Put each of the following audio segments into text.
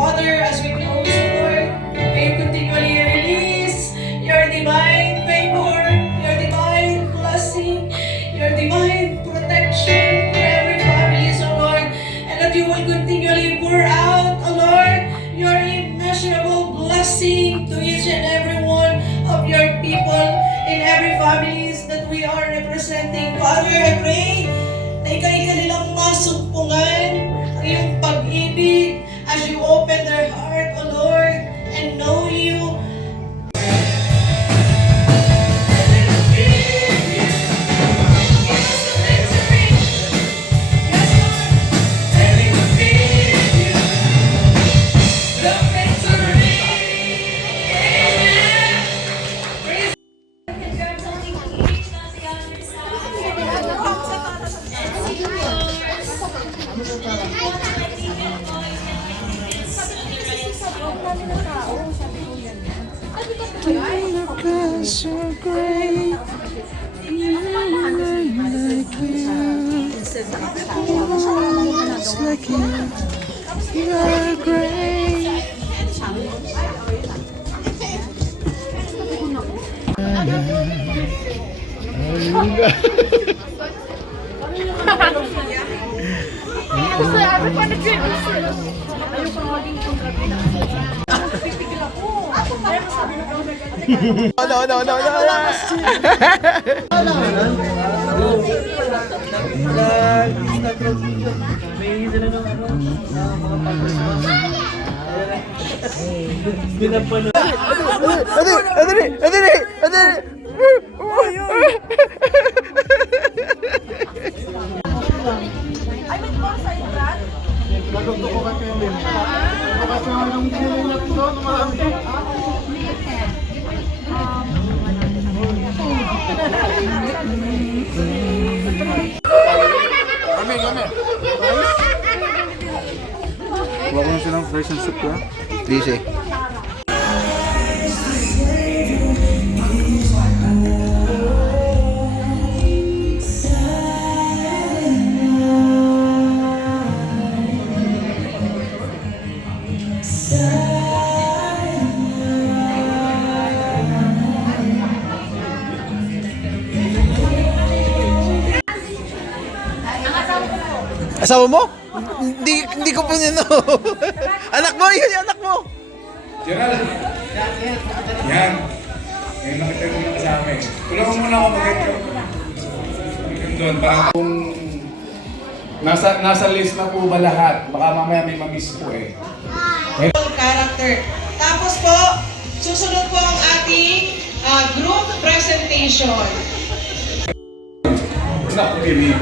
Father, as we close, Lord, may you continually release your divine favor, your divine blessing, your divine protection for every family, so Lord, and that you will continually pour out, oh Lord, your immeasurable blessing to each and every one of your people in every families that we are representing. Father, I pray na ika'y kanilang masumpungan ang iyong pag-ibig as you open their heart, O Lord, and know you. So great, just like you, you're great. No. Huwag mo silang fries and soup ko. Please eh. Asawa mo? Hindi ko po nino. Anak mo, yun yung anak mo. Gerald! Yan. Ngayon nakita mo na kasama eh. Tulungan mo na ako mag-intro. Yung doon, parang kung nasa list na po ba lahat? Baka mamaya may mamiss po eh. Character. Tapos po, susunod po ang ating group presentation. Naku, pinibig.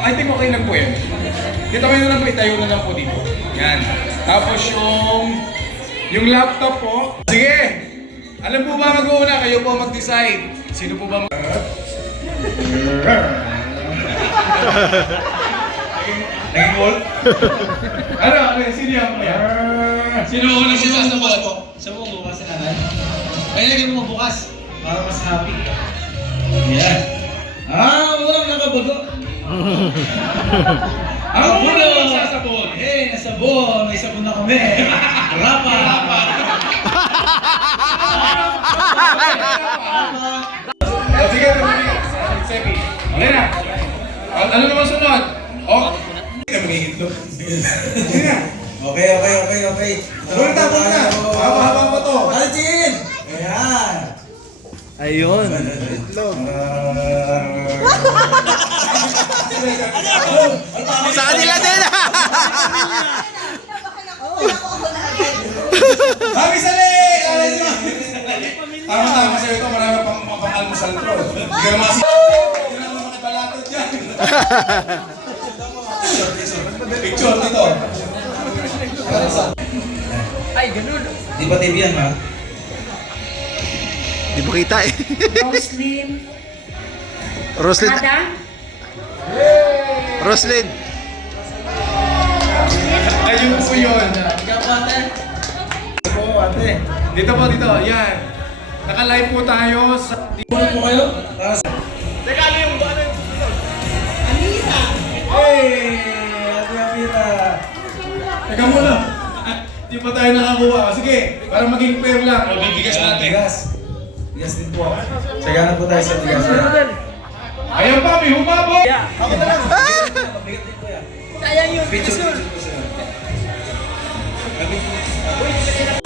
I think okay lang po yan. Dito kayo na lang po, itayo na lang po dito. Yan. Tapos yung laptop po. Sige! Alam po ba mag-uuna? Kayo po mag-decide. Sino po ba Naging wall? Ano? Sino yan po yan? Sino una po sasabukas po? Sa mo bukas sa kanan. Ay, lagyan mo bukas. Para mas happy. Yan. Walang nakabago. Ang una po sasabon. Eh, nasabon. May sabon na kami. Rapa. Sige, Sebi. Okay na. Ano naman sunod? Oh. Sige na. Okay. Punta. Haba pa to. Alcin! Ayan. Ayun. Sa kanila din. Happy Sali! Tama sa'yo ito. Marami pang almusal to. Hindi ka naman makibalatot dyan. Picture dito. Ay, ganun. Di ba TV yan, ha? Di ba kita eh. Roslyn. Roslyn. Ada? Roslyn. Ayun po yun. Ikaw po, ate. Dito po, Yan. Naka-live po tayo sa... Tulog po kayo? Teka, ano Teka muna. Hindi pa tayo nakakuha. Sige, para maging fair lang. O, bibigas natin. Bigas. Bigas din po. Sagana po tayo sa bigas. Ayan pa, may humabot! Mabigat din po yan. Sayang yun. Picture.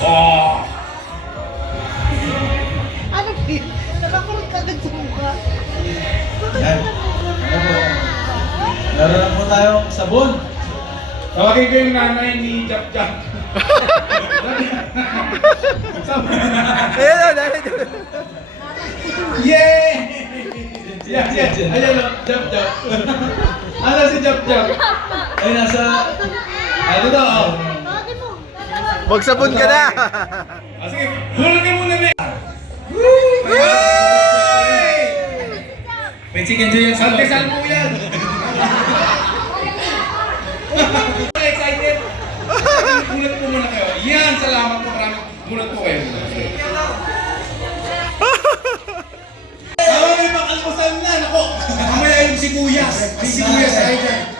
Oh! Ano din? Nakakurot ka agad sa mukha. Yan. Ano po? Meron lang po tayong sabon. Tawagin ko yung nanay ni Jap Jap. Ayun, dahil. Yay! Yan, yan. Ayan o, Jap Jap. Ano si Jap Jap? Ay, nasa... Ano to? Oh. Magsabon ka na. Ah, sige, hulog ka muna na. May chicken joy yan sa loob. Saltisal po yan. Excited? Mulat po muna kayo. Yan, salamat po. Maraming mulat po kayo. May makalmusan na. Nako, mamaya yung sibuyas. May sibuyas tayo dyan.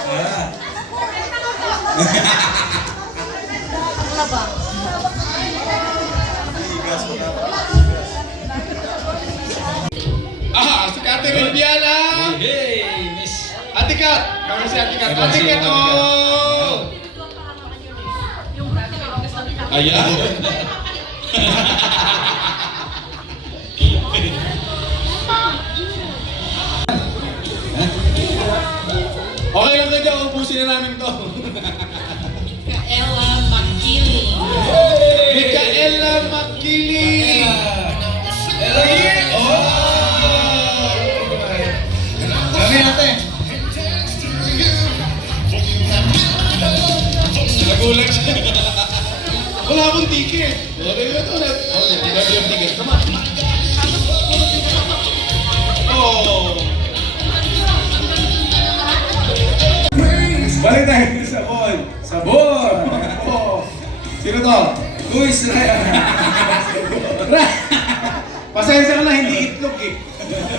Si Ate Rilviana! Hey, miss. Ate Kat! Kamo si Ate Kat? Ate Kat, oh! Ayan! Okay lang kayo, ubusin na namin to. Ella Makili. Micaela Makili! Kami natin. Nagulat siya. Wala akong ticket. Okay na ito. Hindi na yung ticket naman. Oh. Balik tayo sa sabon. Sabon! Oh. Sino to? Luis Raya. Pasensya ka na, hindi itlog eh.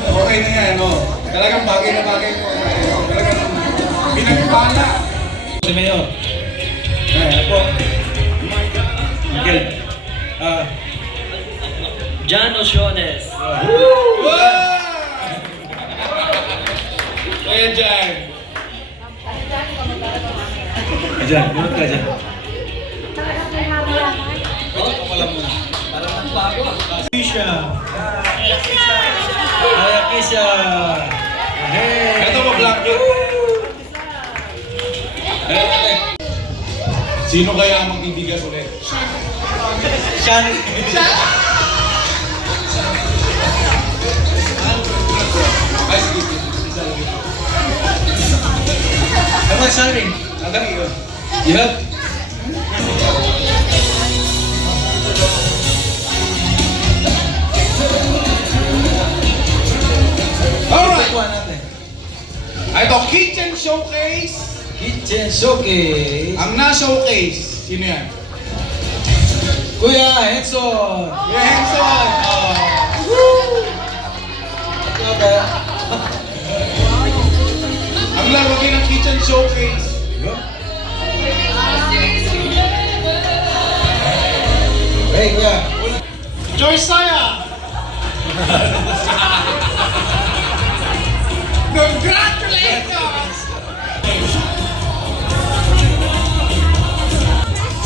Okay na yan, oh. Talagang bagay na bagay mo. Talagang pinagpala. Si Mayor. Ay, po. Miguel. Jan Osiones. Wow! Kaya dyan. Ayan, bunot ka dyan. Kisha. Ay, Kisha. Hey. Ito mo, blanket. Sino kaya ang magbibigas ulit? Shan. Ay, sige. Ano ba, Shanring? Sandali yun. Yup. Alright! Kuha natin. Ito, kitchen showcase. Kitchen Showcase. Ang na-showcase, sino yan? Kuya Henson. Kuya Henson! Ito kaya. Ang lalagay ng kitchen showcase. Yup. Hey, kuya. Joyce Saya! Congratulations!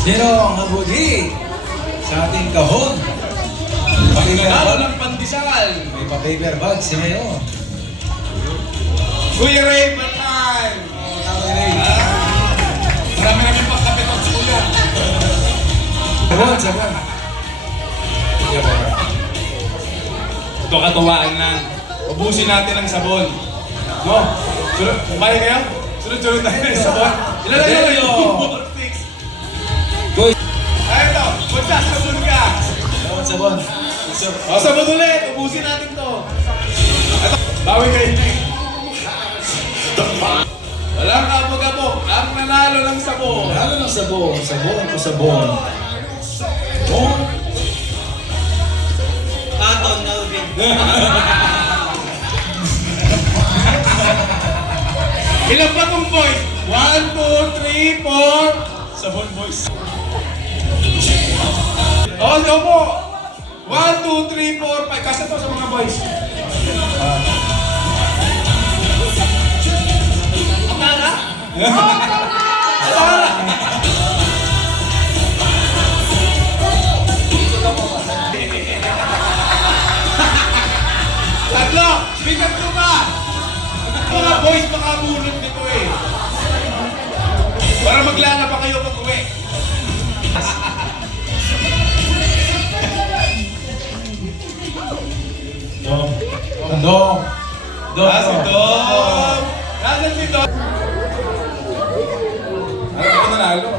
Sino ang nabudi sa ating kahon? Paper Nanalo bag. ng pandesal. May pa-paper bag si Mayo. Kuya Ray Batan! Marami namin pagkapitan sa kuya. Sabon, sabon. Ito katuwaan lang. Ubusin natin ang sabon. No? Sunod, kumaya kayo? Sunod-sunod tayo ng sabon. Ilan na yun? Seryo? 4, 6. Goy. Ay, ito. Magsasabon ka. Sabon, sabon. O, sabon ulit. Ubusin natin to. Ito. Bawi kayo. Walang kapag-abog. Ang nanalo ng sabon. Lalo ng sabon. Sabon o sabon. Oh. Aton Melvin. Ilan pa tong boys? 1, 2, 3, 4, Sabon boys. Oh, go po! 1, 2, 3, 4, 5. Kasi to sa mga boys. Tatlo! Bigat ko ba? Mga boys makabulot nito eh. Para maglana pa kayo pag uwi. Dong. Ah, si Dom! Nasaan si Dom? Ano ka nanalo?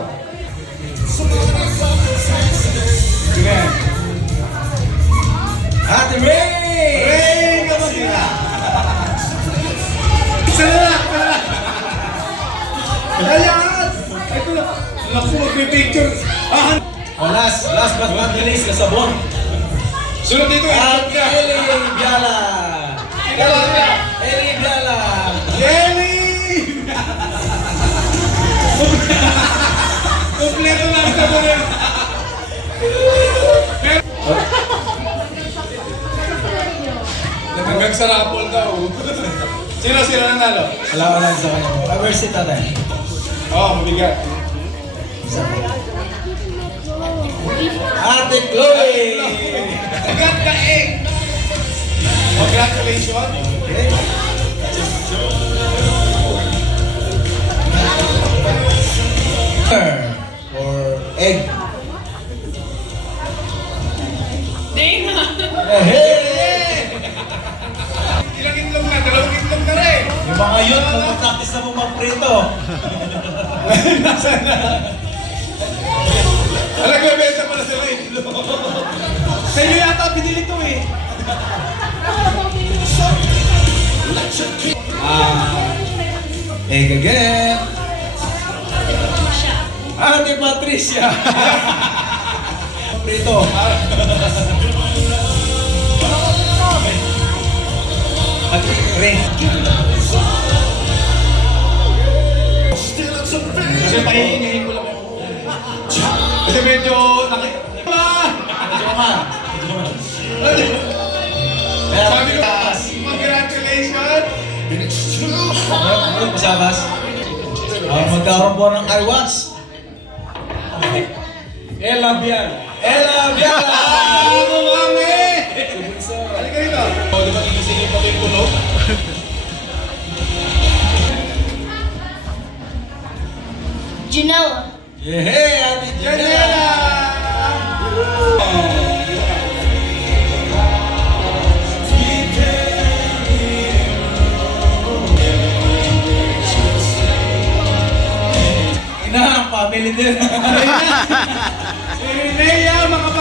Sige. Ate Ray! Ray! Kamusta na? Isa na lang! Isa na lang! Ayan! Ito na! Naku, mag-picture! Ah! Last but not the least, kasabon. Sunod dito! At Eli Biala. Eli Biala. Jelly! Kompleto na ang sabonin! Nagkagang sa rapol daw. Sino nanalo? Wala lang sa kanya. Where's si tatay? Oh, mabigat. Ate Chloe! Mabigat ka eh! Congratulations! Okay. Or egg. Dana! Hey! Ilang itlog na? Dalawang itlog na rin! Yung mga yun, magpapraktis na mo magprito. Alam, bebenta pala sila itlog. Sa inyo yata binili to eh. Egg again. Ate Patricia. Prito. Ate Ring. Kasi pahihingihin ko lang yung kasi medyo sabi ko, congratulations! Masabas. Magkaroon po ng iWatch. Ella Bian! Ella Biala! Ako mami! Halika rito! O, di ba gigisingin pa yung tulog? Janelle! Yehey! Ate Janela! Ina, family din. Si Nea, mga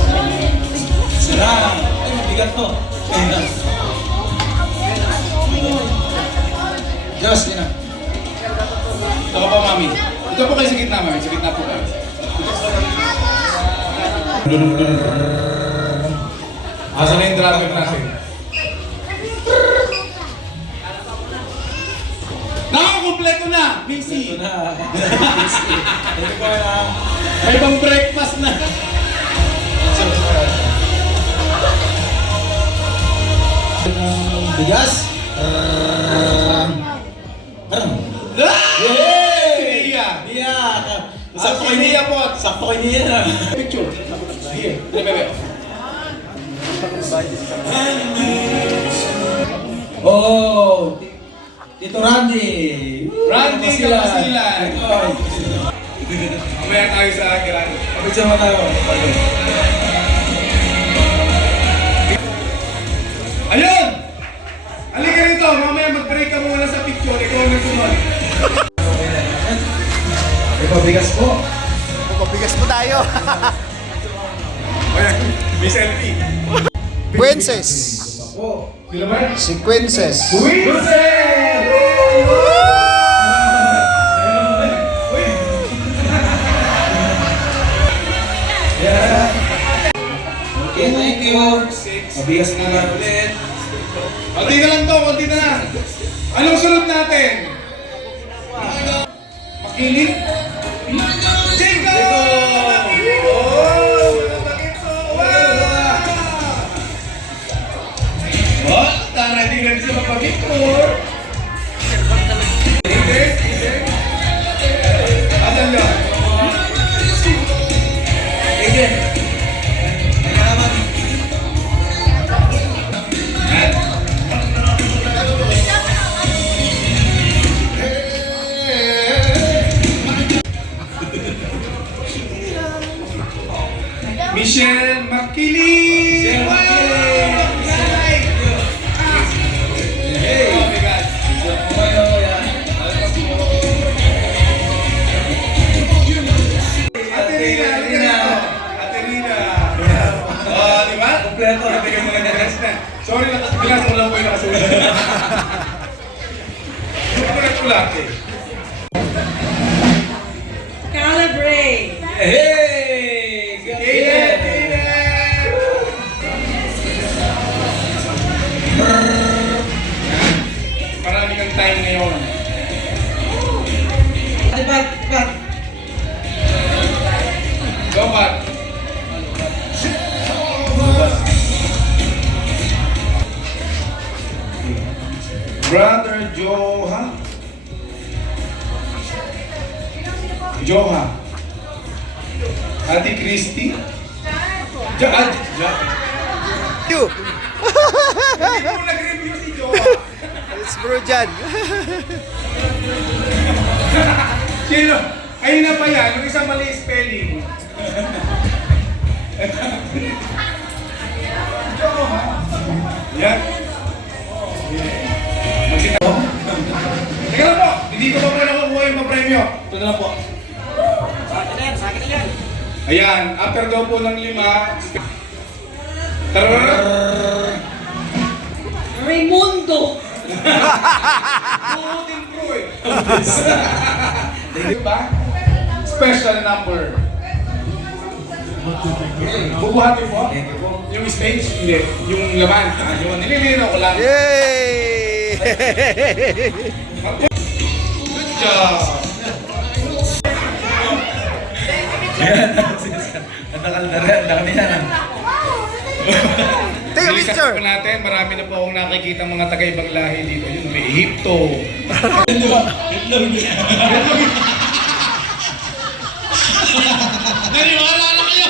Sarang. Ay, mabigat to. Diyos, ina. Ito ka pa, mami. Ito po kayo sa gitna, mami. Sa gitna po kayo. Asa na yung driver natin? Nakakompleto na! Busy! Ito na. Ito ko na. May pang breakfast na! Bigas. Yay! Sia! Iya. Sakto kay Nia po! Sakto kay Nia. Picture! Here! Bebe! Oh, Tito Randy. Randy Kapasilan. Kapasilan. Oy. Mamaya tayo sa akin, Randy. Kapit sama tayo. Ayun! Halika rito! Mamaya mag-break ka muna sa picture. Ikaw ang nagsunod. Ito, bigas po. Pabigas mo tayo. Ayan, may selfie. Sequences. Po. Kilaman? Sequences. Wilson! Okay, thank you. Mabigas na lang ulit. Konti na lang to, konti na lang. Anong sunod natin? Makinig? Jacob! Chocolate. Calibrate. Hey! Kaden! Marami kang time ngayon. Ate Pat, Pat. Go, Pat. Brother Joha. Joha. Ate Christy. You! Hindi ko nag-review si Joha. It's bro Jan. Sino? Ayun na pa yan, yung isang mali spelling. Joha. Yan. Magsita mo. Teka lang po, hindi ko pa po nakukuha yung papremyo. Ito na po. Ayan, after daw po ng 5. Tararara. Raimundo. Buutin ko eh. Diba? Special number. Bubuhatin po? Yung stage? Hindi. Yung laman. Yung nililino ko lang. Yay! Good job! Ang nakami yan. Take a Bilisan picture! po natin, marami na po akong nakikita mga taga-ibang lahi dito. Yun, may Egypto. Naniwala na kayo!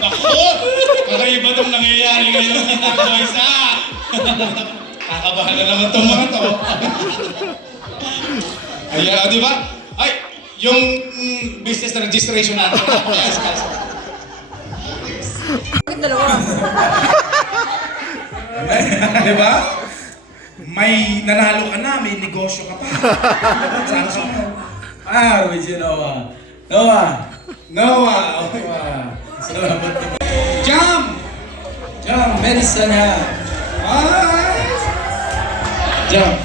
Ako! Kakaiba itong nangyayari ngayon sa boys, ha? Kakabahan na naman itong mga to. Ay, di ba? Ay, yung business registration natin. Yes, guys. Di ba? May nanalo ka na, may negosyo ka pa. Saan ka mo? With you, Noah. Noah. Noah! Salamat naman. Jam! Jump, medicine ha. Ay! Jump.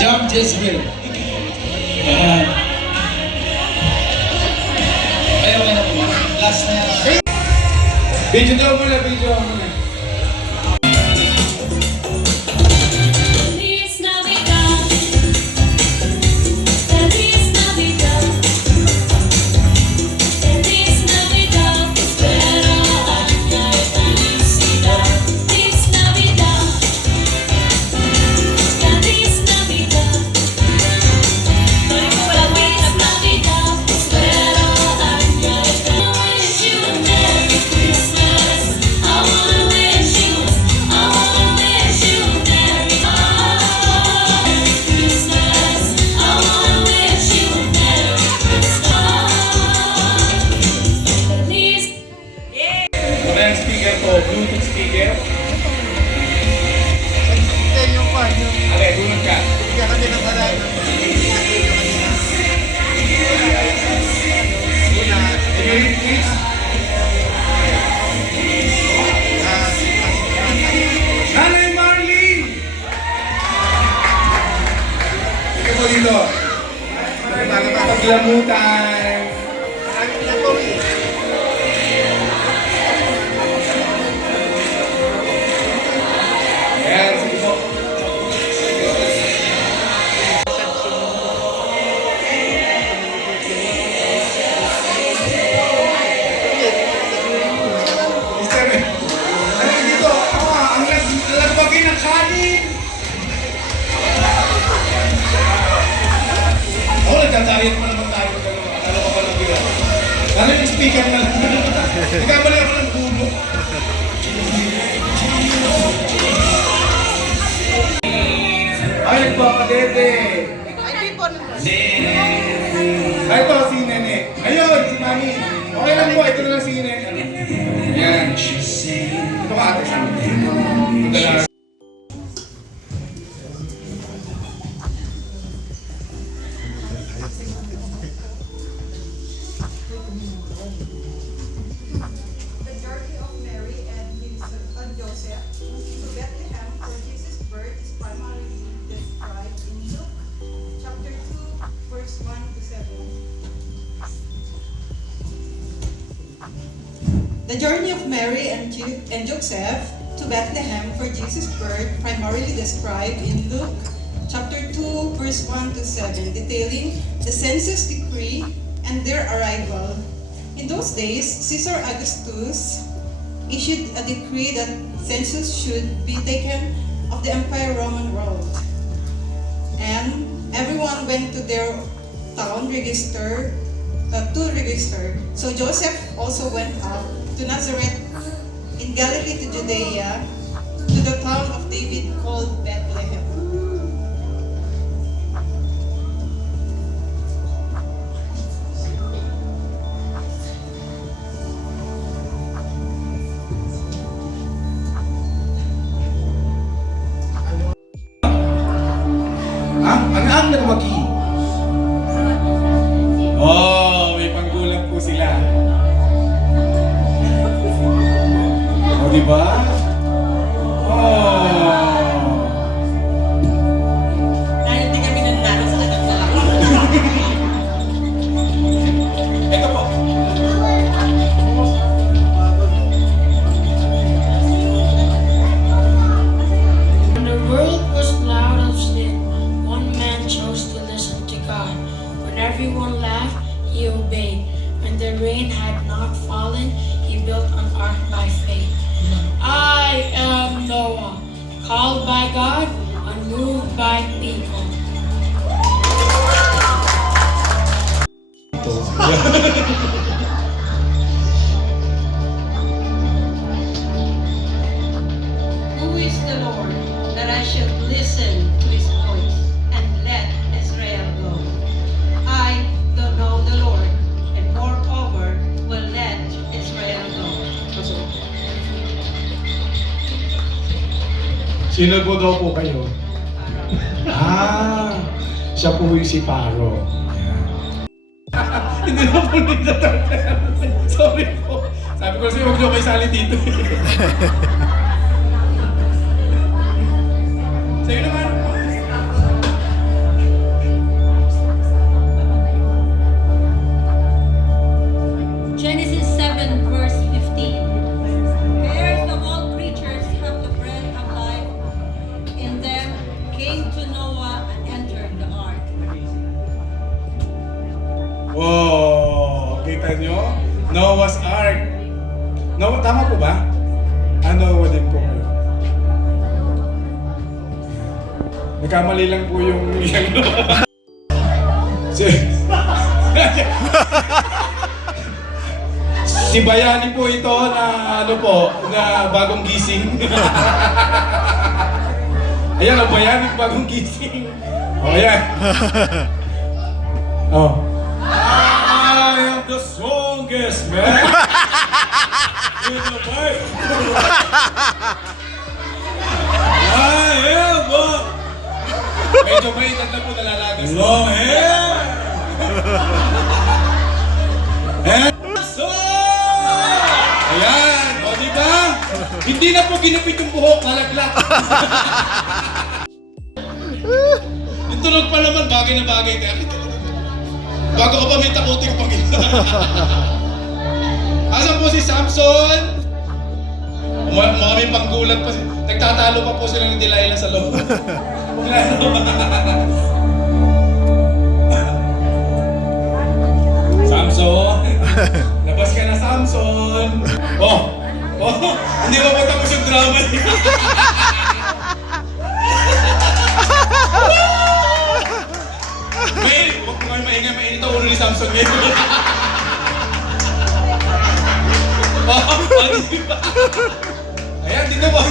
Jump, Jezebel. Yan. Ay, okay na po. Last na yan. Video daw muna, video muna. Feliz Navidad, Feliz Navidad, Feliz Navidad, prospero año y felicidad. Feliz Navidad, Feliz Navidad, Feliz Navidad, prospero año y felicidad. I wish you a Merry Christmas. I wanna wish you a Merry Christmas. I wanna wish you a Merry Christmas. Feliz Ano yung speaker ko? Bluetooth speaker? Okay, bunod ka. Sige, please. Nanay Marlene! Sige po dito. Paglamutan. Ayan, sige po. Mister, ano dito? Ang lagbagin ng kanin. Ako, nagtatarian pa naman tayo. Ano ka pa lang bila? Ano yung speaker na lang? Nagkamali ako ng gulo. Ay, nagpapadede. Ay, ito, si Nene. Ayun, si Mami. Okay lang po, ito na lang si Nene. Ayan. Ito ka ate sa amin. Ito lang. The journey of Mary and Joseph to Bethlehem, where Jesus' birth is The journey of Mary and Joseph to Bethlehem for Jesus' birth primarily described in Luke chapter 2 verse 1 to 7, detailing the census decree and their arrival. In those days, Caesar Augustus issued a decree that census should be taken of the Empire Roman world. And everyone went to their town to register. So Joseph also went up to Nazareth in Galilee to Judea, to the town of David called Bethlehem. Ang nagmagi. Oh, may panggulang po sila. O, di ba? Oh. Dahil hindi kami nanalo sa nagpapalaro. Ito po. When the world was cloud of sin, one man chose to listen to God. When everyone laughed, he obeyed. When the rain had not fallen, he built an ark by faith. I am Noah, called by God, unmoved by people. Who is the Lord, that I should listen to his voice and let Israel go? I don't know the Lord, and moreover will let Israel go. Sino po daw po kayo? Ah, siya po yung si Paro. Hindi naman po nila Sorry po. Sabi ko kasi huwag niyo kayo sali dito. Sa'yo naman. Genesis 7 verse 15. Heirs of all creatures have the breath of life in them, came to Noah and entered the ark. Wow! Kita nyo? Noah's Ark. Noah, tama po ba? Noah din po kayo. Nagkamali lang po yung Si Bayani po ito na na bagong gising. Ayan, ang Bayani bagong gising. O, ayan. Oh. I am the strongest man in the world. I am medyo may na po nalalagas. Long hair! And so! Ayan! O, diba? Hindi na po ginupit yung buhok, nalaglag. Yung tunog pa naman, bagay na bagay. Bago ka pa may takuting Panginoon. Asan po si Samson? Mga may panggulat pa. Nagtatalo pa po sila ng Delilah sa loob. Samson! Labas ka na, Samson! Oh! Hindi ba po tapos yung drama niya? Huwag po kayo maingay, mainit ang ulo ni Samson ngayon. Diba? Ayan, dito po.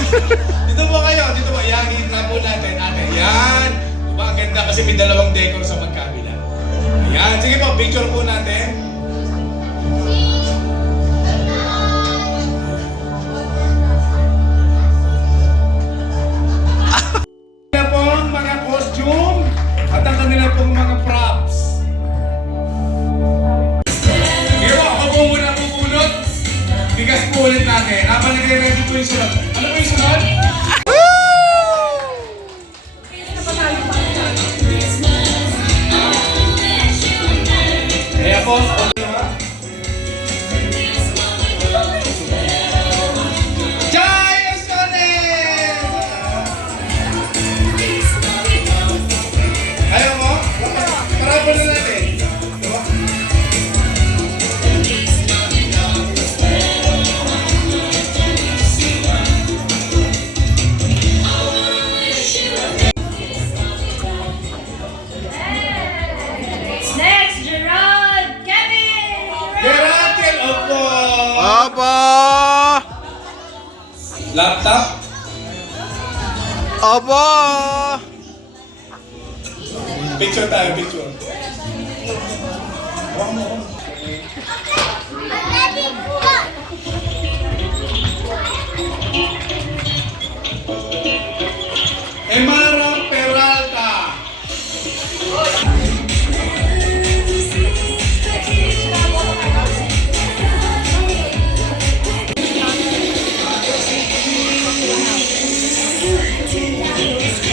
Dito po kayo, dito po. Ayan, hihit na po natin. Ate, ayan. Diba, ang ganda kasi may dalawang decor sa magkabila. Ayan, sige po, picture po natin. Kanilang pong mga costume at ang kanilang pong mga props. Sige po, ako po muna bubunot. Bigas po ulit natin. Habang nagre-ready po yung sunod. Ano po yung sunod? Kaya po, Laptop? Opo! Picture tayo, picture. Emara Peralta.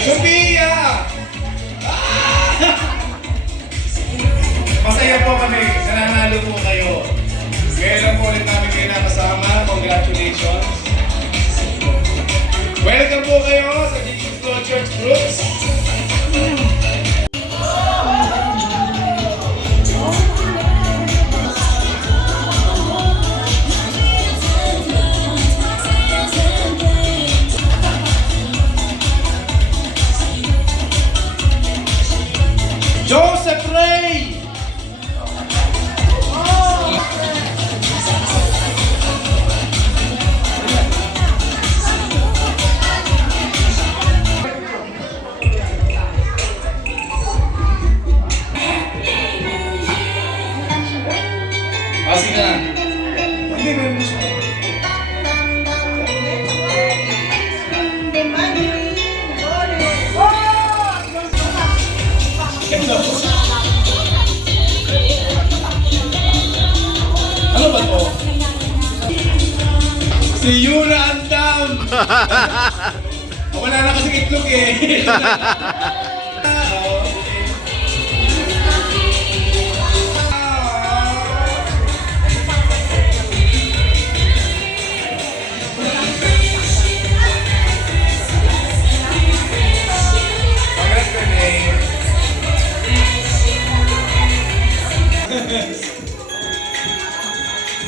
Sophia! Masaya po kami. Nananalo po kayo. Ngayon lang po ulit namin kayo nakasama. Congratulations. Welcome po kayo sa Jesus Flow Church Groups. Joseph Ray! Pasig na. Hindi, meron mo siya. Ano ba to? Si Yura Andam! Wala na kasing itlog eh.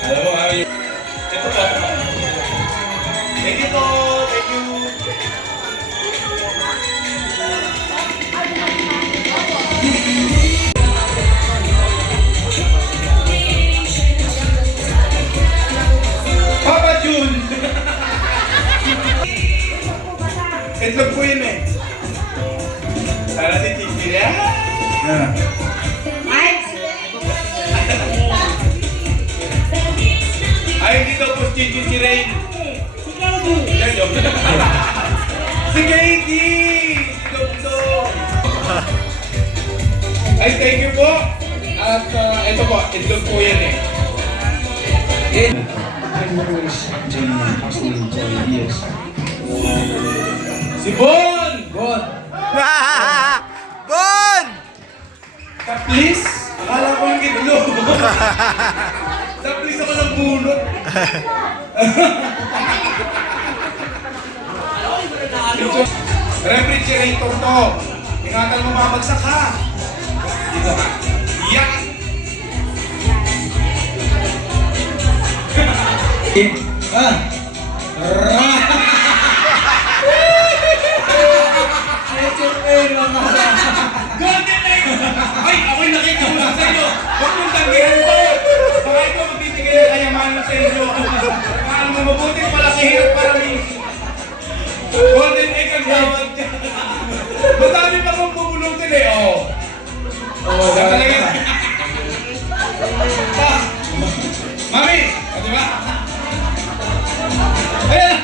Alam mo, ito po. Thank you po. Thank you. Papa Jun! Itlog po yun eh. Para si Chichi. Ay, hindi daw po si Chichi si Rain. Si Katie. Si Katie! Si Doktor! Ay, thank you po. At ito po, itlog po yan eh. Si Bon! Bon! Bon! Taplis? Akala ko yung itlog. Taplis ako ng bunot. Refrigerator to. Ingatan mo mabagsak ha. Dito ha. Yan! Golden Egg! Ay, ako'y nakikiusap sa inyo. Huwag mong tanggihan ko. Baka ito magtitigil ng kayamanan sa inyo. Kaya mo mabuti pala sa hirap para ni Golden Egg ang tawag dyan. Madami pa kong bubulutin eh, oh. Oh, talaga. Mami! O, diba? Ayan!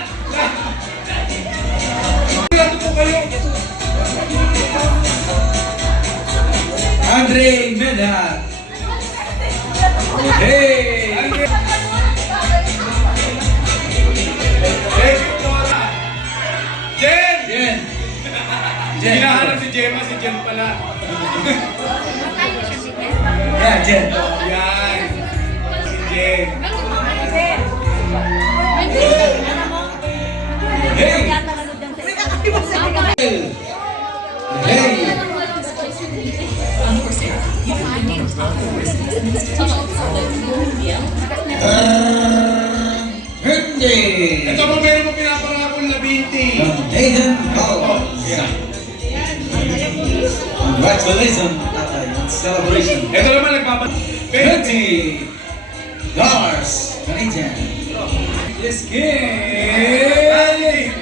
Grato po kayo. Andre Meda. Hey! Thank you, Tora. Jen! Jen. Hinahanap si Gemma, si Jen pala. Yeah, Jen. Yan. Si Jen. Hey! Hey! Birthday! Ito po meron mo pinaparapol na binti. Nathan Hall. Yeah. Congratulations, Tatay. Celebration. Ito naman $20. Nathan. Yes, kid!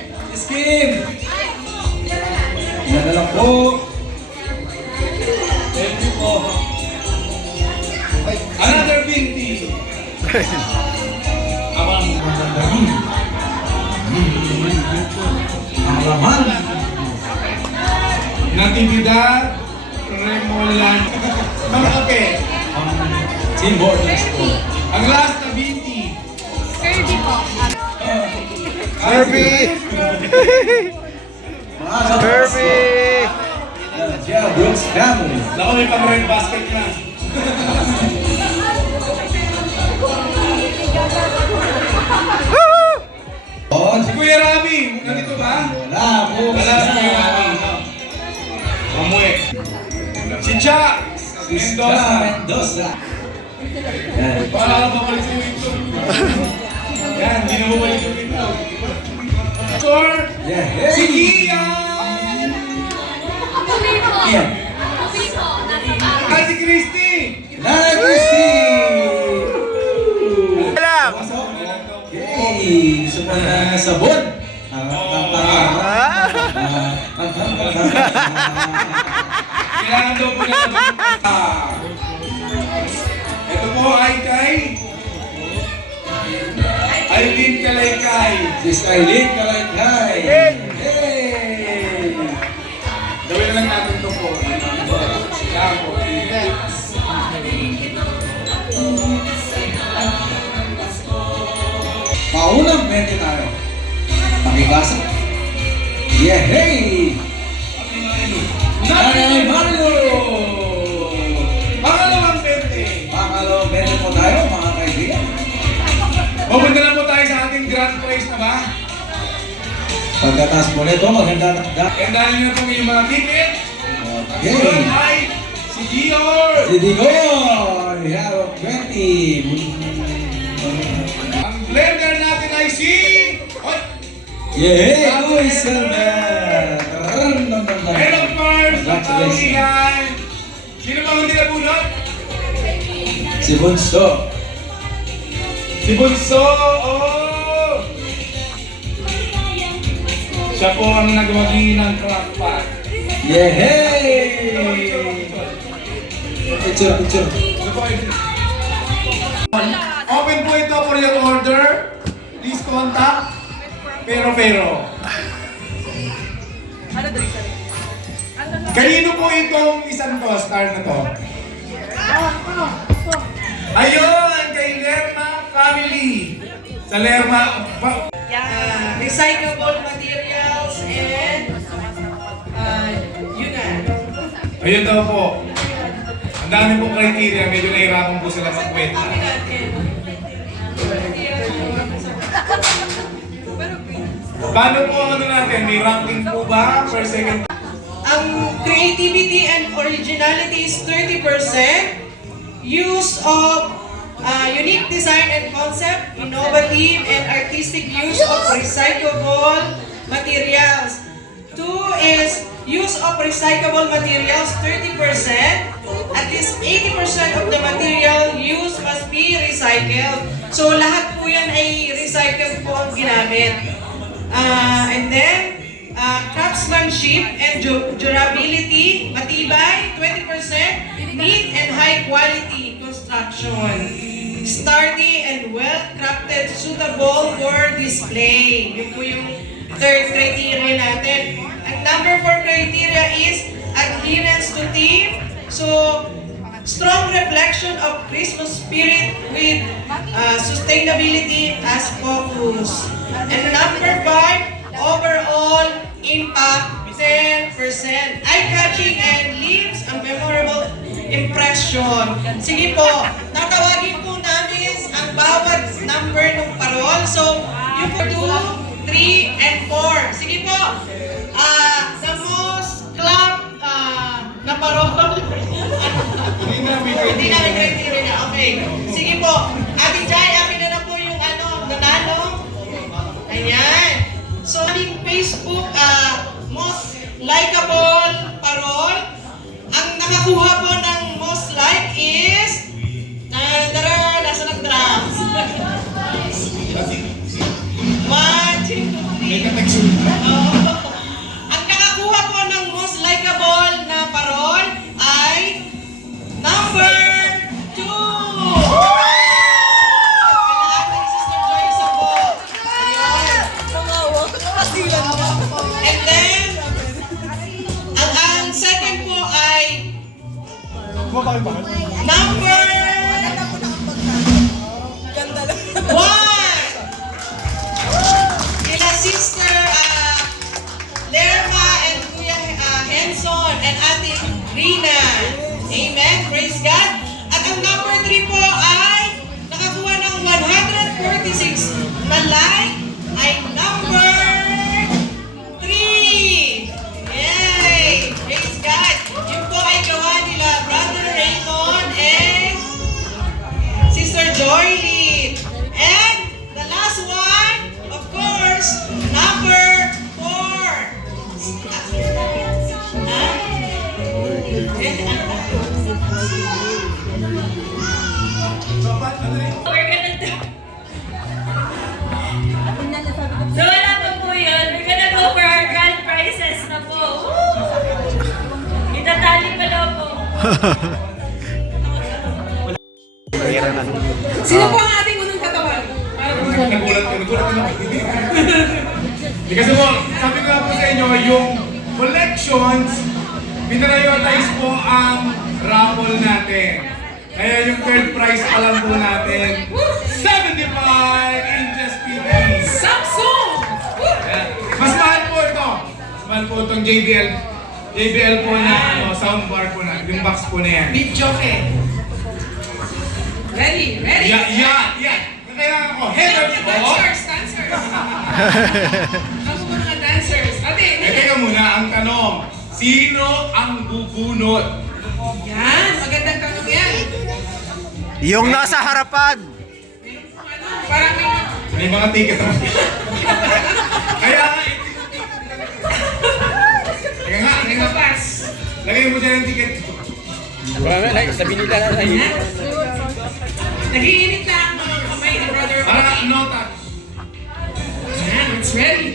Kim. Yan na lang po. Thank you po. Another 20. Abang. Ang laman. Natividad Remolan. Mga kape. Team Borders po. Ang last na 20. Kirby! Kirby! Yeah, Brooks family. Naku, may pang-red basket na. On. Si Kuya Rami, nandito ba? Wala po. Wala si Kuya Rami. Mamuwi. Si Cha! Mendoza. Mendoza. Yan. Para ka babalik sa YouTube. Yan, hindi na babalik yung YouTube. Score! Yeah. Si Hey. Kian! Kian. At si Christy! Nanay Christy. Alam! Okay. Gusto mo na sabon? Kailangan daw po na ito po ay kay Alvin Kalaykay. Sis Eileen Kalaykay. Hey! Gawin na lang natin ito po. Kailangan po. Maunang 20 tayo. Pakibasa. Yeah, hey! Nanay Mario! Pangalawang 20. Pangalawang 20 po tayo, mga kaibigan. Pupunta na po tayo sa ating grand prize na ba? Pagkataas po nito, maganda na. Kendahan nyo na po yung mga ticket. Okay. Yun ay si Dior. Si Digor! We have 20. Ang blender natin ay si... Oy! Yeah, Uy, Silver! Head of Farms ng Kaulihan. Sino ba ang nilabunod? Si Bunso. Si Bunso! Oh! Siya po ang nagwagi ng crack pot. Yeah, hey! Picture. Open po ito for your order. Please contact Pero. Kanino po itong isang to, star na to? Ayun, kay Lerma Family. Sa Lerma... Recyclable materials and yun na. Ayun daw po. Ang dami pong criteria, medyo nahirapan po sila magkwenta. Paano po ang ano natin? May ranking po ba per second? Ang creativity and originality is 30%. Use of unique design and concept, innovative and artistic use of recyclable materials. 2 is use of recyclable materials 30%. At least 80% of the material used must be recycled. So lahat po yan ay recycled po ang ginamit. And then, craftsmanship and durability, matibay, 20%, neat and high quality construction, sturdy and well-crafted, suitable for display. Yun po yung third criteria natin. Ang number 4 criteria is adherence to theme. So, strong reflection of Christmas spirit with sustainability as focus. And number 5, overall impact 10%. Eye-catching and leaves a memorable impression. Sige po, tatawagin po namin ang bawat number ng parol. So, yung 2, 3, and 4. Sige po, the most club na parol. Hindi namin criteria niya. Okay. Sige po, Ate Jai, akin na po yung nanalo. Ayan. So, aming Facebook, most likeable parol. Ang nakakuha po ng most like is, nasa nag-drums. 1, 2, 3. We're gonna do... So wala pa po yun. We're gonna go for our grand prizes na po. Itatali pa daw po. Sino po ang ating unang katawan? Nagulat ka na. Hindi kasi po, sabi ko nga po sa inyo, yung collections, pinarioritize po ang raffle natin. Kaya yung third prize pa lang po natin, 75 inches TV. Samsung! Mas mahal po ito. Mas mahal po itong JBL po na soundbar po na, yung box po na yan. Video eh. Ready? Yeah. Kailangan ko, header po. Dancers! Ako po mga dancers. Ate, Teka muna, ang tanong, sino ang bubunot? yan! Magandang tanong yan. Yung nasa harapan. Parang May mga ticket naman. Kaya nga, Teka nga, pass. lagay mo dyan ang ticket. Nagiinit na ang mga kamay ni Brother Para Oki. nota. Yan, it's ready.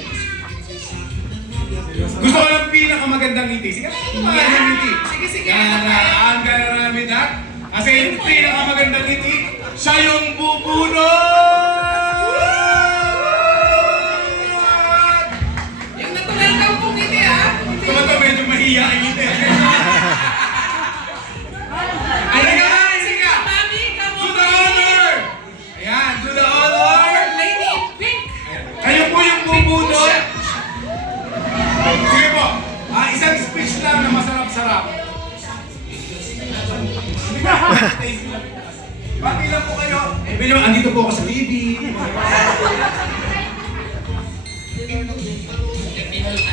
Gusto ko ng pinakamagandang ngiti. Sige, pinakamagandang ngiti. Sige. Yan na, ang gana namin ha. Kasi yung pinakamagandang ngiti, siya yung bubunot! Yung natural daw po ngiti ah. Ito medyo mahiya ang ngiti. Ayan nga, sige. Mami, come To on. the honor! Ayan, to the honor! Lady in pink. Kayo po yung bubunot. Sige po, isang speech lang na masarap-sarap. Bati lang po kayo. Pero andito po ako sa TV.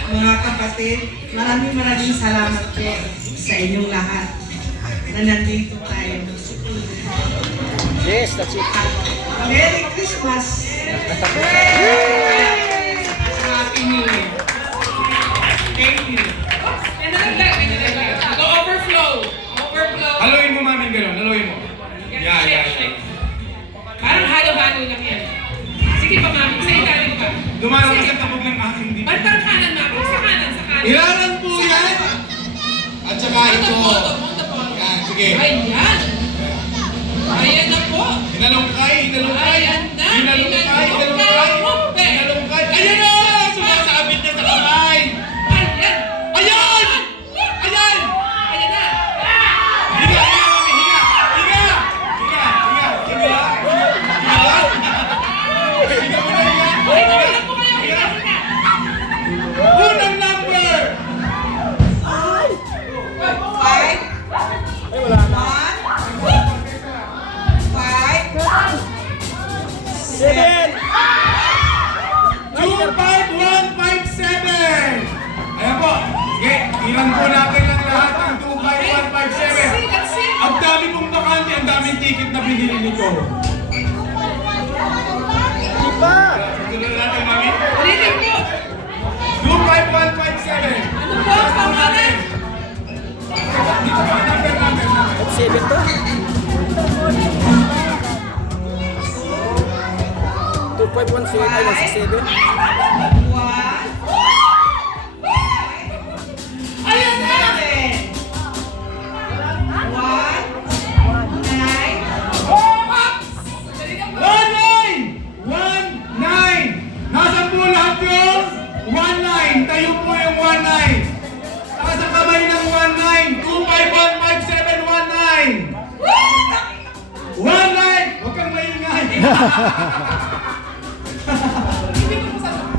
Mga kapatid, maraming salamat po sa inyong lahat na nandito tayo. Yes, that's it. Merry Christmas! Happy New Year! Thank you. May nalaglag. Overflow. Haluin mo mamin gano'n, haluin mo. Yeah. Parang halo-halo lang yan. Sige pa, mami. Sa ilalim pa. Lumalabas ang tabog ng aking dibdib. Bantang kanan, mami. Sa kanan. Ilaran po yan! At saka ito. Yan, sige. Ayan. Ayan na po. Hinalungkay. Ayan na. Hinalungkay. Ayan na! Sumasabit niya sa kamay! Ayan. Ayan! Ayan na. Higa, mami, higa! Higa mo na, higa! Ay, nakilang po kayo. Higa. Unang number! 25157! Ayan po. Sige, ilan po natin lang lahat ng 25157. Ang dami pong bakante, ang daming ticket na binili nito. Di ba? Susunod natin, mami. Ulitin po. 25157. Ano po ang pangalan? Dito po, number. 7 to. 2517 ay 17. Ayan na. 19! Nasaan po lahat yung 19? Tayo po yung 19. Taas ang kamay ng 19. 2515719. 19! Huwag kang maingay.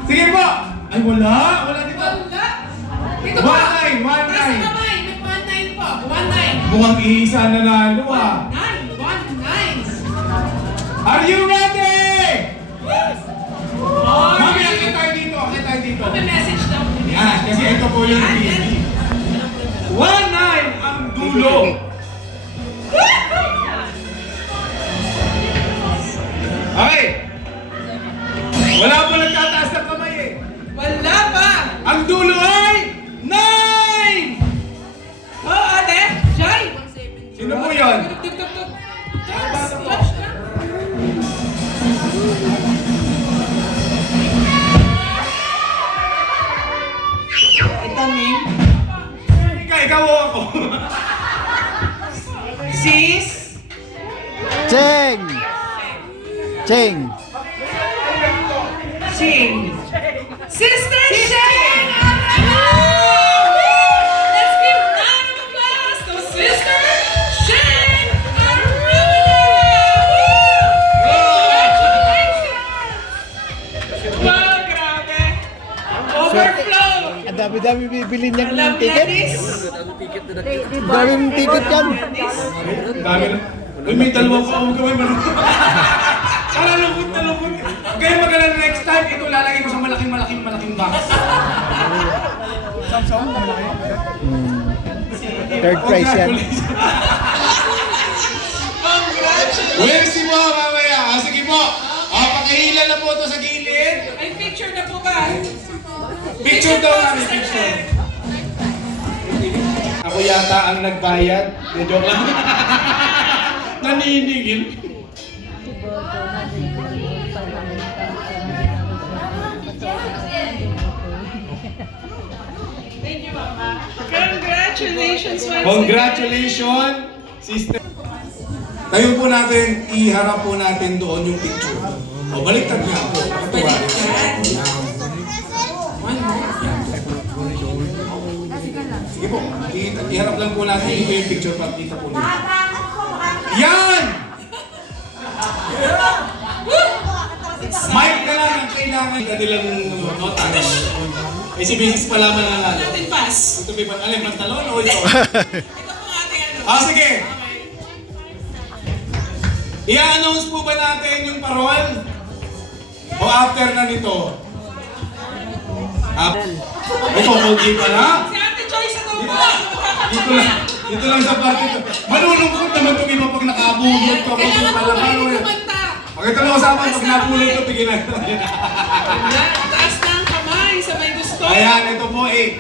Sige po. Ay, wala dito. Wala. Dito po. 19. Nasa kamay. May 19 po. 19. Mukhang isa nanalo ah. 19. Are you ready? Mami, akit tayo dito. May message daw. Kasi ito po yung TV. 19 ang dulo. Okay. Wala po nagtataas ng kamay eh. Wala pa. Ang dulo ay 9! Oh, ate. ikaw o ako? Sis? Cheng! Cheng! Sing. Sister Sheng! Let's give round of applause to Sister Sheng Arabia! Congratulations! Wow, grabe! Overflow! Ang dami-dami bibili niyang Alam na ticket. this? Ang daming ticket yan. Dami na. Uy, may dalawa pa ako gawin. Para lungkot na lungkot. Kaya magalang next time, ito lalagay ko sa malaking box. Third prize yan. Congratulations! Mercy mo, mamaya. Sige po. Pakihila na po ito sa gilid. May picture na po ba? Picture daw namin, picture. Ako yata ang nagbayad. Joke lang. Naniningil. Thank you, Mama. Congratulations, once Congratulations, sister. Tayo po natin, iharap po natin doon yung picture. O, baliktad nga po. Pakatuwa rin. Sige po, iharap lang po natin ito yung picture para kita po nito. Yan! Mic na lang ang kailangan kanilang notas. Eh si Bisis pala mananalo. natin pass. Ito ba alin, pantalon o ito? Ito po ating ano. Sige! I-announce po ba natin yung parol? O after na nito? Ito, okay pala? Si Ate Joyce sa tubo! Dito lang sa party to. Malulungkot naman itong iba pag nakabulot ko. Kailangan po kayo kumanta. Pag ito lang kasama, pag nabulot ko, tigilan. Taas na ang kamay sa may gusto. Ayan, ito po eh.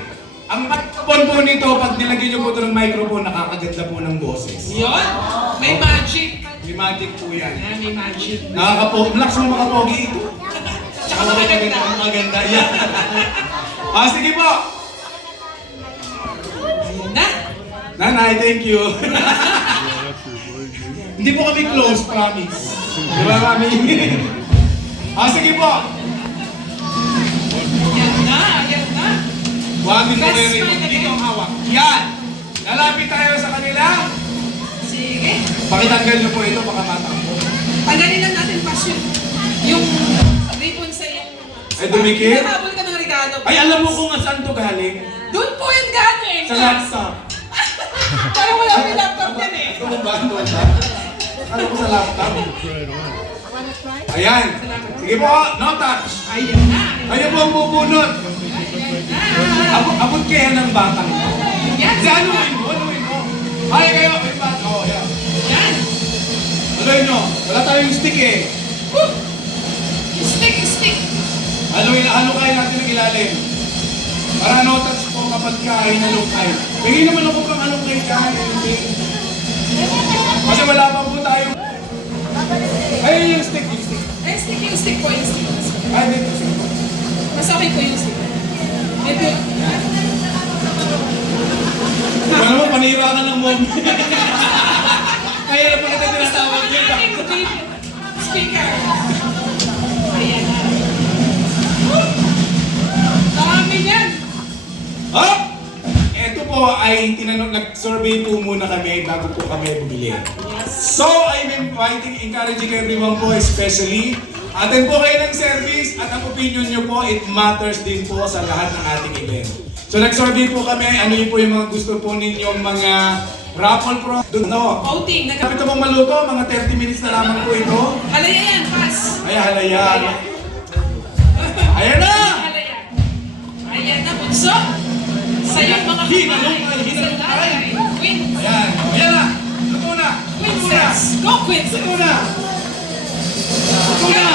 Ang microphone po nito, pag nilagyan niyo po ito ng microphone, nakakaganda po ng boses. Yun. May magic. May magic po yan. Ayan, may magic. Nakakapogi. Lakas mo makapogi ito. Tsaka maganda. Maganda yan. Sige po. Ayan na. Nanay, thank you. Hindi po kami close, promise. Di ba, mami? Sige po. Ayan na. Ayan na. Huwagin mo Best kayo rito. friend Dito ang hawak. Yan. Lalapit tayo sa kanila. Sige. Pakitanggal niyo po ito, baka matakbo. Tanggalin lang natin pas yung ribbon sa yung... Ay, dumikit? Nahabol ka ng regalo. Ay, alam mo kung saan to galing? Doon po yung galing. Sa laptop. Parang wala may laptop yan eh. Ano ba? Ano ko sa laptop? Ayan. Sige po, no touch. Ayan na. Ayun po ang bubunot. Abot kaya ng batang mo. Yan. Kasi anuin mo. Ay, kayo. May bata. Oh, yan. Yan. Aluin nyo. Wala tayong stick eh. Woo! Stick. Halo kayo natin ng ilalim. Para no touch po kapag kain halukay. Bigay naman ako kang halukay dyan. Kasi wala pa po tayong... Ayun yung stick. Yung stick po. Ay, dito stick. Mas okay po yung stick. Ito. Wala naman, panira ka ng mom. Kaya na pa kita tinatawag yun. Speaker. Ayan na. Dami niyan. Up! Ito po ay nag-survey po muna kami bago po kami bumili. So, I'm encouraging everyone po especially. Attend po kayo ng service at ang opinion nyo po, it matters din po sa lahat ng ating event. So, nag-survey po kami, ano yun po yung mga gusto po ninyong mga raffle pro. No. Voting. Sabi ito pong maluto, mga 30 minutes na lamang po ito. Halaya yan, pass. Ay, halaya. Ayan na! Halaya. Ayan na, bunso. Sa'yo mga Hinalungkay. Queen. Ayan. Ayan na. Luto na. Princess. Go, Queen. Luto na. Luto na.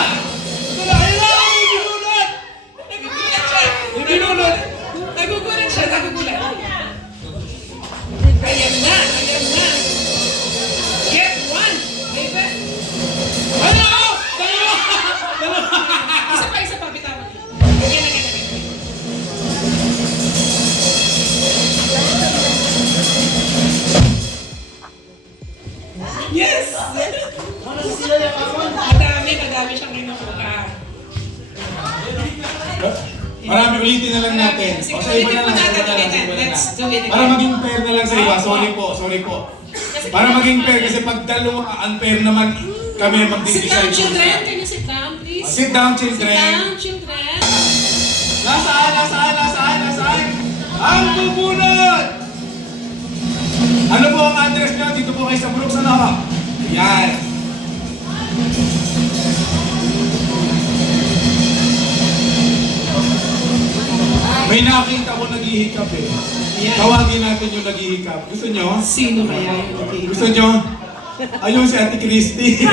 Luto na. Ayan na! Binunod! Nagugulat siya. Binunod! Nagugulat siya. Ayan na. Get one, baby. Ano? Dalawa! Isa pa, bitawan. Again. ulitin na lang natin. Sige, O, sa iba ulitin na po lang, sa natin iba na lang, ulit. sa iba na lang. Let's do it again. Para maging fair na lang sa iba. Sorry po. Para maging fair kasi pag dalawa, unfair naman kami Sit down, magdi-decide. children. Can you sit down, please? Sit down, Sit children. down, children. Nasaan? Ang bubunot! Ano po ang address nyo? Dito po kayo sa Brooks, ano? Yan. May nakita ko naghihikap eh. Tawagin natin yung naghihikap. Gusto nyo? Sino kaya yung okay? Gusto nyo? Ayun si Ate Christy.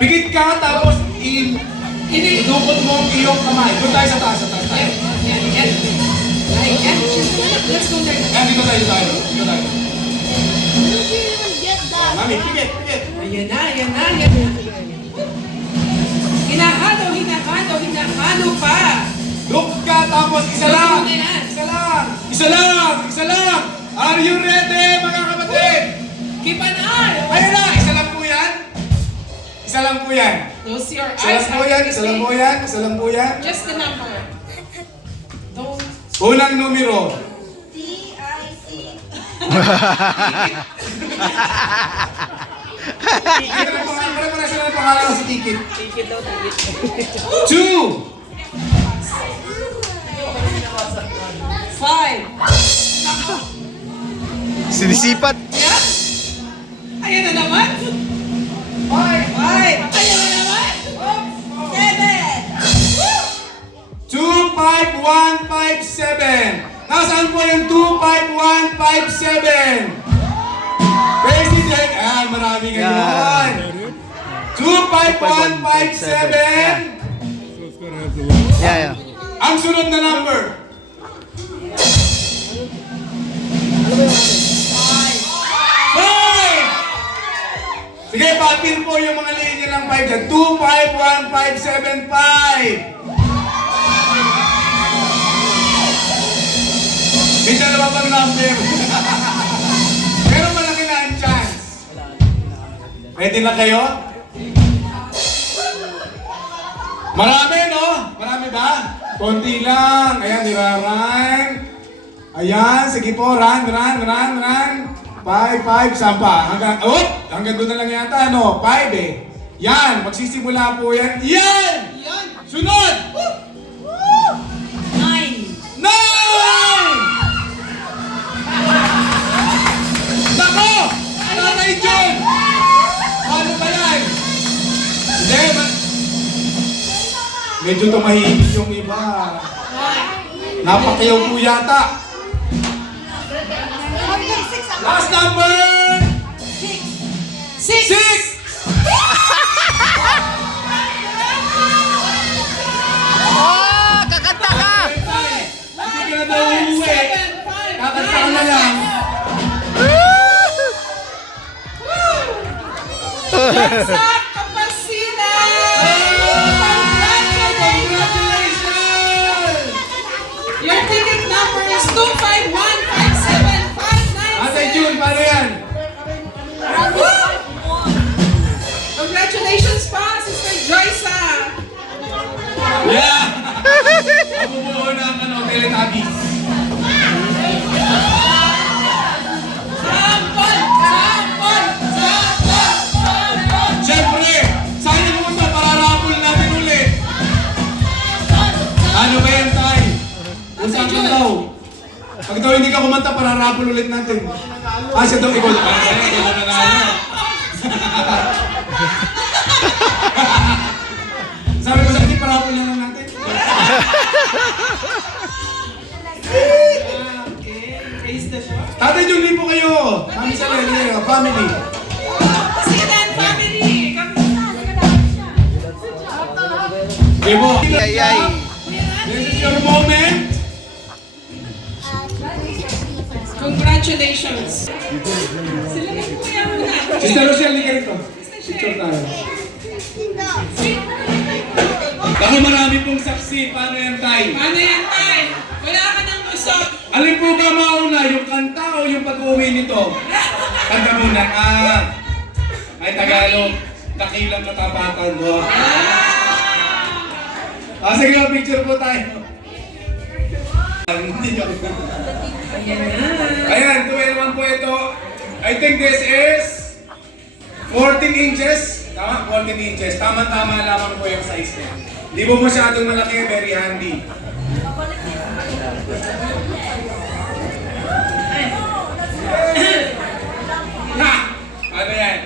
Pikit ka tapos inukot mo ang iyong kamay. Doon tayo sa taas. Yan. Like that, children. Let's go there. Dito tayo. Mami, pikit. Ayan na. Hinahalo pa. Look ka tapos isa lang. Ano na yan? Isa lang. Are you ready, mga kapatid? Keep an eye. Ayun na, isa lang po yan. Close your Isa eyes. lang po yan. Just the number. Don't. Unang numero. Pare-pare sila ng pangalan ko sa ticket. Two. 5. Sinisipat. Yan. Ayan na naman. 5. Ayan na naman. 7. 25157. Nasaan po yung 25157? President, marami ngayon. 25157. Yeah. Ang sunod na number. 5. Sige, papir po yung mga linya ng 5 dyan. 251575. May dalawa pang number. Pero malaki na ang chance. Ready na kayo? Marami, no? Marami ba? Konti lang. Ayan, nirarime. Ayan, sige po. Run. 5, sampa. Hanggang doon na lang yata, no? 5 eh. Yan, magsisimula po yan. Yan! Sunod! 9! Nako! Nanay John! Paano ba yan? Hindi, medyo tumahimik yung iba. Napakiyaw po yata. Last number! 6! Kakanta ka! Hindi ka na daw uuwi. Kakanta ka na lang. That's up, Kapasinan! Congratulations! Your ticket number is 2515759. Ate June, paano yan? Congratulations pa, Sister Joyce. Yeah! Mabubuo ng Teletubbies. Siyempre, sana pumunta para rapol natin ulit. Ano ba yan, Tay? Usapan daw. Pag daw hindi ka kumanta, para rapol ulit natin. Siya daw, ikaw na nanalo. Sabi ko sa akin, parapol na lang natin. Okay, praise the Lord. Tatay Jun, lipo kayo. Kami sa family. Kapasinan family. Ibo. Ay. This is your moment. Congratulations. Sila na kuya muna. Sister Rochelle, hindi ka rito. Picture tayo. Baka marami pong saksi. Paano yan, Tay? Ano yan, Tay? Wala ka nang usap. Alin po ba mauna? Yung kanta o yung pag-uwi nito? Kanta muna. Ay, Tagalog. dakilang katapatan mo. Sige, picture po tayo. Ayan, 2L1 po ito. I think this is 14 inches. Tama? 14 inches. Tama-tama lamang po yung size niya. Hindi po masyadong malaki, very handy. Ha! Ano yan?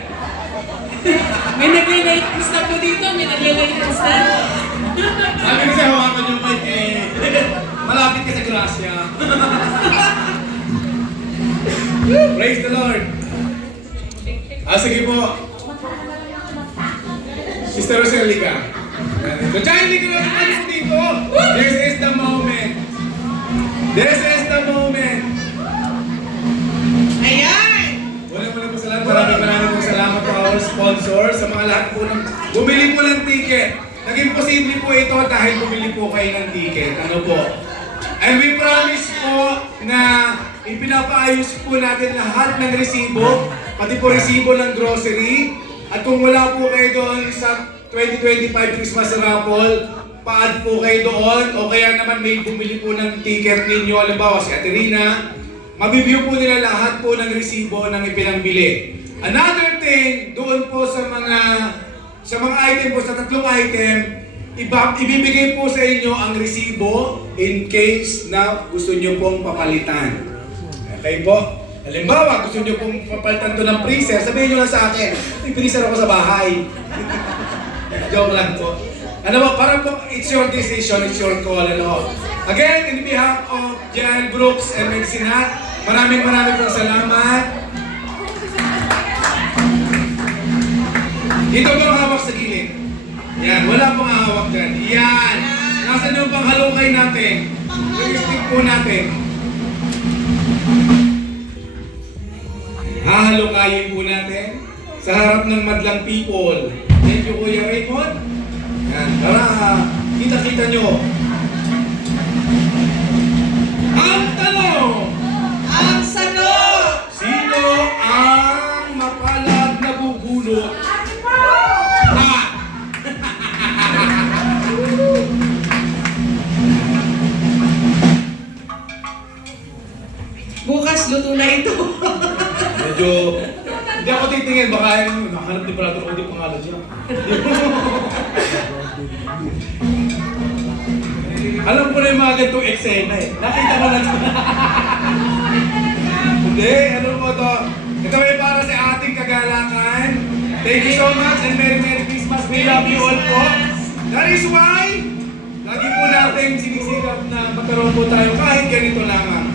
May nagre-lightings na po dito. May nagre-lightings na. Sabi kasi hawakan yung mic eh. Malapit ka sa grasya. Praise the Lord. Sige po. Sister Roselica. Hindi ko na ano dito. This is the moment. This is the moment. Ayan! Mula po sa lahat, maraming po salamat po our sponsor sa mga lahat po ng bumili po ng ticket. Naging posible po ito dahil bumili po kayo ng ticket. Ano po? And we promise po na ipinapaayos po natin lahat ng resibo, pati po resibo ng grocery. At kung wala po kayo doon sa 2025 Christmas raffle, pa-add po kayo doon o kaya naman may bumili po ng ticket ninyo, halimbawa si Aterina, mabibigyan po nila lahat po ng resibo ng ipinangbili. Another thing, doon po sa mga item po, sa tatlong item, ibibigay po sa inyo ang resibo in case na gusto nyo pong papalitan. Okay po? Halimbawa, gusto nyo pong papalitan to ng freezer, sabihin nyo lang sa akin, may freezer ako sa bahay. Joke lang po. Ano po, parang po, it's your decision, it's your call, ano. Again, in behalf of Jan Brooks and Medicina, maraming pong salamat. Dito po hawak sa gilid. Yan, wala pong hawak dyan. Yan. Nasaan yung panghalukay natin? Stick po natin. Hahalukayin po natin sa harap ng madlang people. Thank you, Kuya Raymond. Yan, para kita-kita nyo. Ang tanong! Ang sagot! Sino ang mapalad na bubulot? Bukas luto na ito. Medyo, hindi ako titingin, baka yung nakahanap ni Brother Odi pangalan siya. Alam ko na yung mga ganitong eksena eh. Nakita ko na siya. Hindi, ano mo to? Ito ay para sa ating kagalakan. Thank you so much and Merry Christmas. We love you all po. That is why, lagi po natin sinisikap na magkaroon po tayo kahit ganito lamang.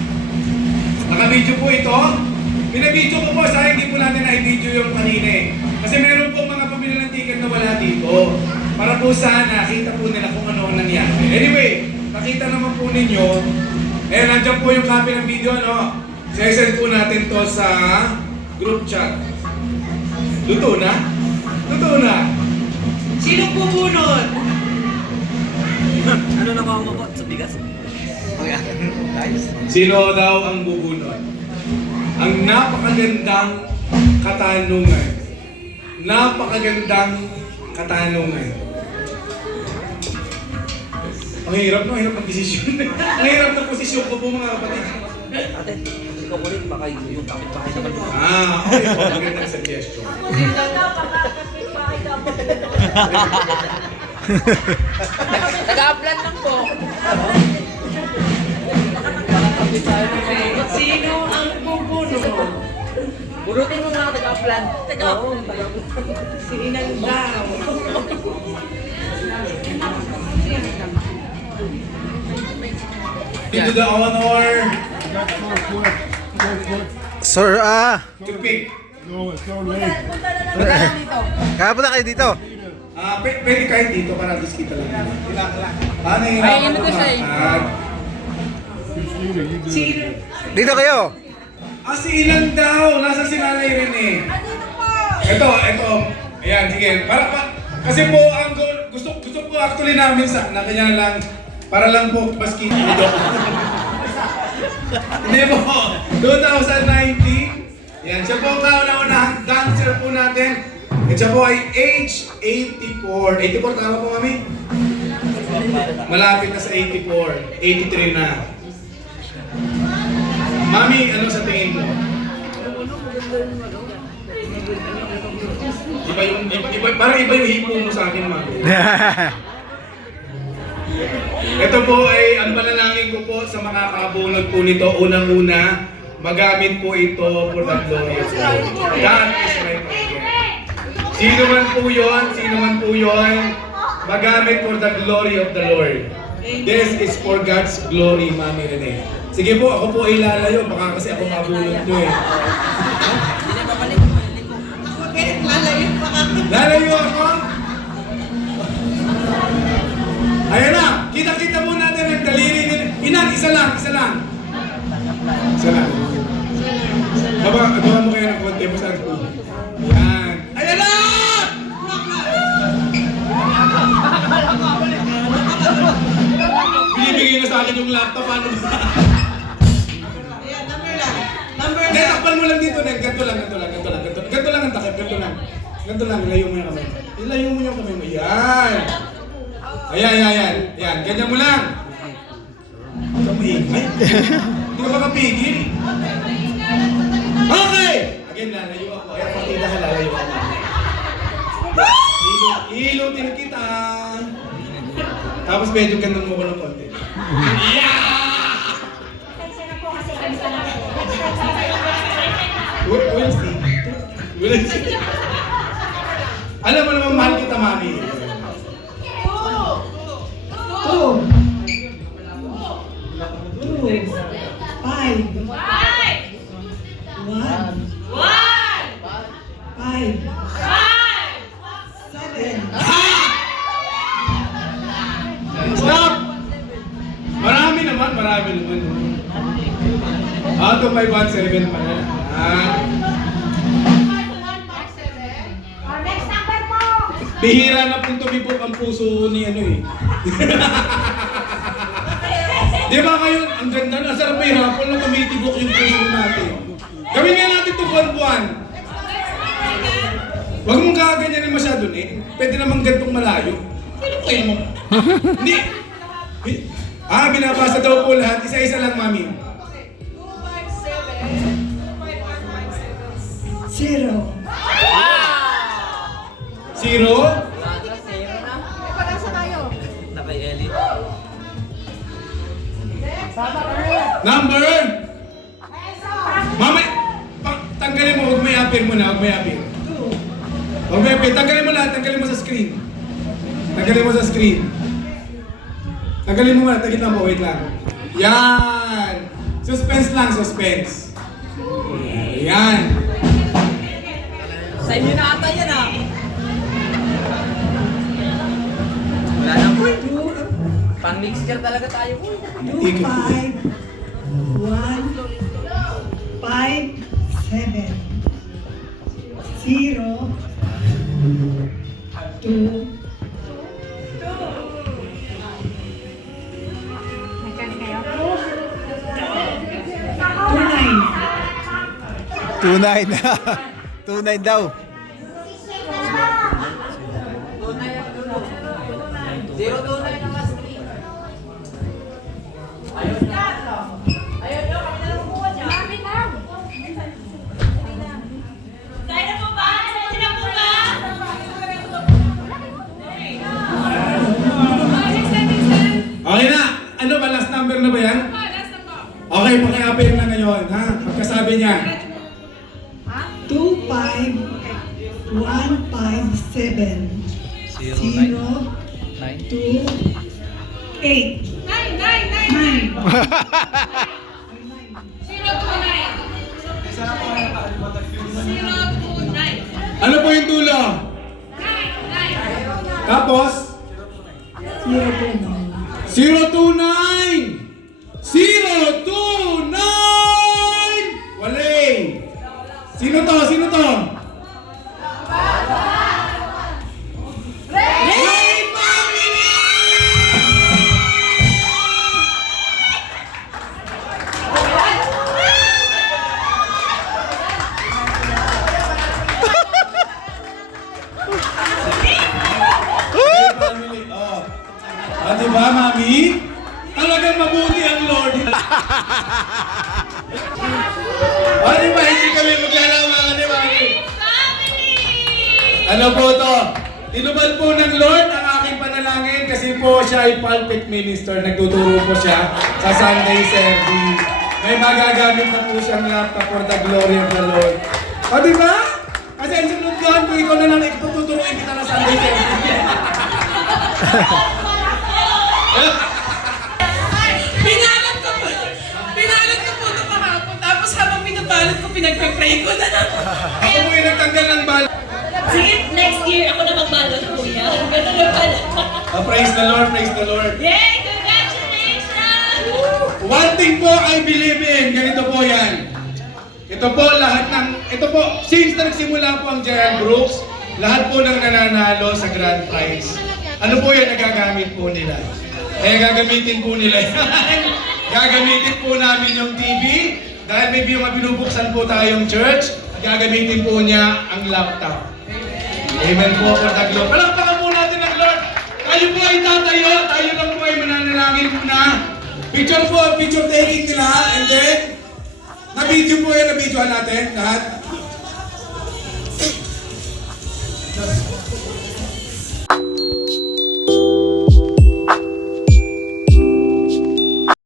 Naka-video po ito. Pinabidyo ko po sa hindi po natin na-video yung kanina eh. Kasi meron po mga pamilya ng ticket na wala dito. Para po sana, kita po nila kung ano ang nangyari. Anyway, nakita naman po ninyo, nandiyan po yung copy ng video, no? Sesend po natin to sa group chat. Luto na? Luto na? Sinong bubunod? Ano na mamabot sa bigas? Sino daw ang bubunod? Ang napakagandang katanungan. Napakagandang katanungan. Ang hirap no, hirap ng desisyon. Ang hirap ng posisyon ko po mga kapatid. Ate, ikaw ulit, baka yung kapit-bahay naman. Okay po, magandang suggestion. Nag-upload lang po. Sino ang bubunod? Burutin mo nga, taga-plan. Si Inang daw. Into the honor Sir, to pick. kaya na kayo dito. Pwede kahit dito para at least kita lang. Ano yung Ay, ano to siya eh? Dito kayo. Si Ilan daw. Nasa si Nanay Rene. Ito. Ayan, sige. Kasi po, ang gusto po actually namin na kanya lang, para lang po maski dito. Hindi po. 2019. Yan, siya po ang kauna-unahang dancer po natin. Siya po ay age 84. 84 tama po, mami? Malapit na sa 84. 83 na. Mami, ano sa tingin mo? Parang iba yung hipo mo sa akin, mami. Ito po ay ang panalangin ko po sa makakabunod po nito. Unang-una, magamit po ito for the glory of God. God is my prayer. Sino man po yun, magamit for the glory of the Lord. This is for God's glory, Mami Rene. Sige po, ako po ay lalayo. Baka kasi ako mabunod nyo eh. Lalayo ako? Ayan na! Kita-kita po natin ang daliri nila. Inan, isa lang. Abangan mo kayo ng konti. Basta po. Yan. Ayan na! Binibigay na sa akin yung laptop. Ano ba? Ayan, number Hindi, takpan mo lang dito. Ganto lang ang takip. Ganto lang. Ilayo mo yung kamay. Ilayo mo yung kamay mo. Yan. Ayan. Ganyan mo lang. Kamay. Hindi ka makapigil. Okay! Again, lalayo ako. Ayan, partida ka, lalayo ako. Ilutin kita. Tapos medyo ganun mo ko ng konti. We'll see. Alam mo naman, mahal kita, Mami. 2, 5, 1, 5, 7. Stop! Marami naman. Out of 517 pala. Bihira na pong tumibok ang puso ni ano eh. Di ba kayo, ang ganda na, sarap may hapon na tumitibok yung puso natin. Gawin nga natin ito buwan-buwan. Huwag mong kaganyanin masyado eh. Pwede namang gantong malayo. Ano kayo mo? Hindi. Binabasa daw po lahat. Isa-isa lang, Mami. 0. Zero. Na kay Ellie. Number. Mama, tanggalin mo. Huwag may apir mo na. Huwag may apir. Tanggalin mo lahat. Tanggalin mo sa screen. Tanggalin mo muna. Tagit lang po. Wait lang. Yan. Suspense lang. Yan. Sa inyo na ata yan ah. Wala na po. Pang mixture talaga tayo po. 2, 5, 1, 5, 7. 0, 2, 29 daw. Zero to na yung mas. Okay na. Ano ba? Last number na ba yan? Okay, pakiapir na ngayon. Ha? Pagkasabi niya. 2, 5, 1, 5, 7. 0, 2, 8. 9. Ano po yung dulo? Tapos? 029! 029! Wale! Sino to? Ray Family! See? Talagang mabuti ang Lord. O, di ba? Hindi kami maglalamangan, di ba? Ano po to? Tinubad po ng Lord ang aking panalangin kasi po siya ay pulpit minister. Nagtuturo po siya sa Sunday service. May magagamit na po siyang laptop for the glory of the Lord. O, di ba? Kasi ang sunod doon, kung ikaw na lang ituturuin kita na Sunday service. Pinalat ko po ito kahapon. Tapos habang pinabalot ko, pinagpe-pray ko na lang. Ako po yung nagtanggal ng bala. Sige, next year ako na magbalot, kuya. Ganun na pala. Praise the Lord, praise the Lord. Yay! Congratulations! One thing po I believe in, ganito po yan. Ito po since na nagsimula po ang Giant Brooks, lahat po ng nananalo sa grand prize. Ano po yan nagagamit po nila? Kaya gagamitin po nila yan. Gagamitin po namin yung TV, dahil may binubuksan po tayong church, gagamitin po niya ang laptop. Amen po for the Lord. Palakpakan po natin ang Lord. Tayo po ay tatayo, tayo lang po ay mananalangin muna. Picture taking nila, and then, na-video po yan, na-videoan natin lahat.